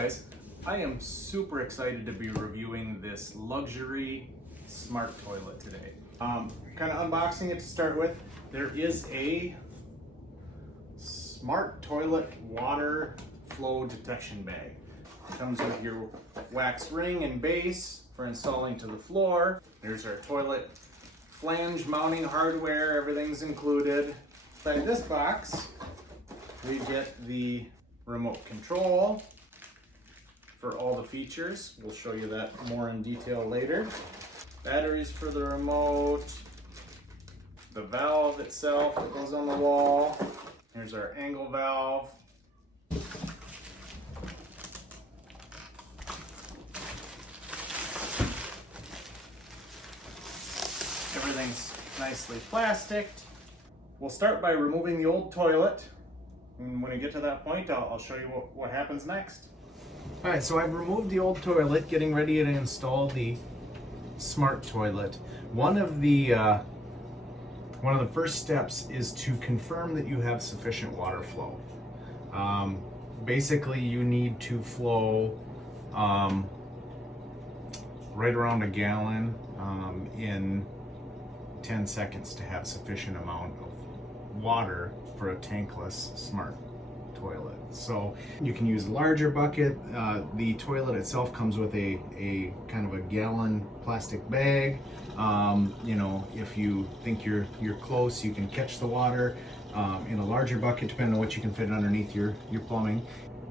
Guys, I am super excited to be reviewing this luxury smart toilet today. Kind of unboxing it to start with. There is a smart toilet water flow detection bag. It comes with your wax ring and base for installing to the floor. There's our toilet flange mounting hardware, everything's included. Inside this box, we get the remote control for all the features. We'll show you that more in detail later. Batteries for the remote, the valve itself that goes on the wall. Here's our angle valve. Everything's nicely plasticed. We'll start by removing the old toilet. And when we get to that point, I'll show you what happens next. All right, so I've removed the old toilet, getting ready to install the smart toilet. One of the first steps is to confirm that you have sufficient water flow. Basically, you need to flow right around a gallon in 10 seconds to have sufficient amount of water for a tankless smart toilet. So you can use a larger bucket. The toilet itself comes with a kind of a gallon plastic bag. You know, if you think you're close, you can catch the water in a larger bucket, depending on what you can fit underneath your plumbing.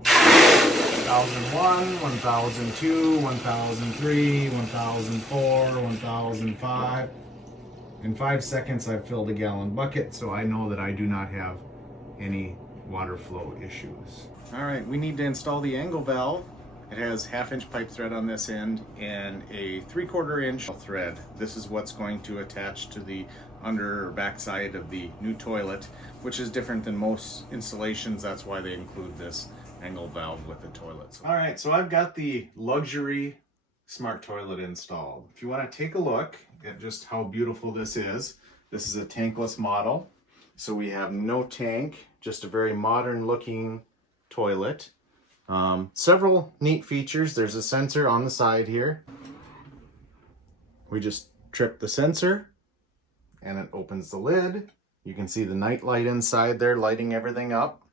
1001, 1002, 1003, 1004, 1005. In 5 seconds, I've filled a gallon bucket, so I know that I do not have any water flow issues. All right, we need to install the angle valve. It has 1/2 inch pipe thread on this end and a 3/4 inch thread. This is what's going to attach to the under or back side of the new toilet, which is different than most installations. That's why they include this angle valve with the toilet. All right, so I've got the luxury smart toilet installed. If you want to take a look at just how beautiful this is a tankless model. So we have no tank, just a very modern looking toilet. Several neat features. There's a sensor on the side here. We just trip the sensor and it opens the lid. You can see the night light inside there lighting everything up.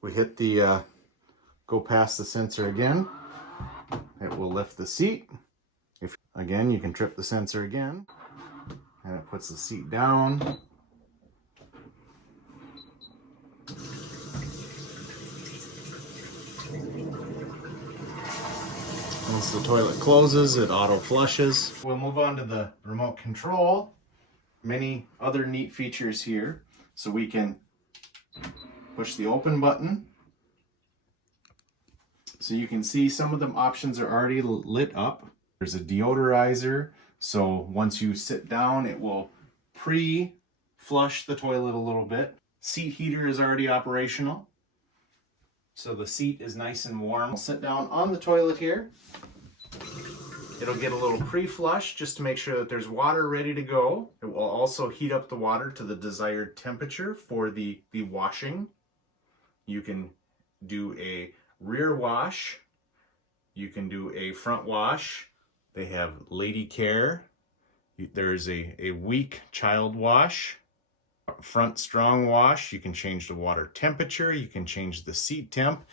We hit the go past the sensor again. It will lift the seat. Again, you can trip the sensor again and it puts the seat down. Once the toilet closes, it auto flushes. We'll move on to the remote control. Many other neat features here. So we can push the open button. So you can see some of the options are already lit up. There's a deodorizer. So once you sit down, it will pre-flush the toilet a little bit. Seat heater is already operational. So the seat is nice and warm. I'll sit down on the toilet here. It'll get a little pre-flush just to make sure that there's water ready to go. It will also heat up the water to the desired temperature for the washing. You can do a rear wash. You can do a front wash. They have lady care. There's a weak child wash. Front strong wash. You can change the water temperature. You can change the seat temp.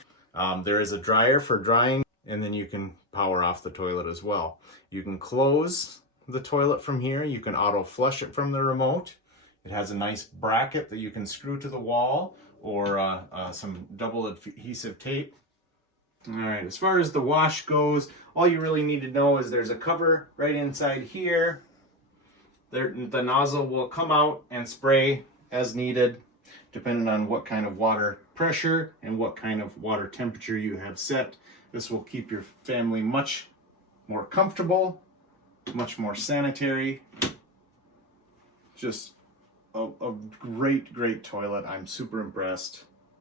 There is a dryer for drying, and then you can power off the toilet as well. You can close the toilet from here. You can auto flush it from the remote. It has a nice bracket that you can screw to the wall or some double adhesive tape. All right, as far as the wash goes, all you really need to know is there's a cover right inside here. The nozzle will come out and spray as needed, depending on what kind of water pressure and what kind of water temperature you have set. This will keep your family much more comfortable, much more sanitary. Just a great toilet. I'm super impressed.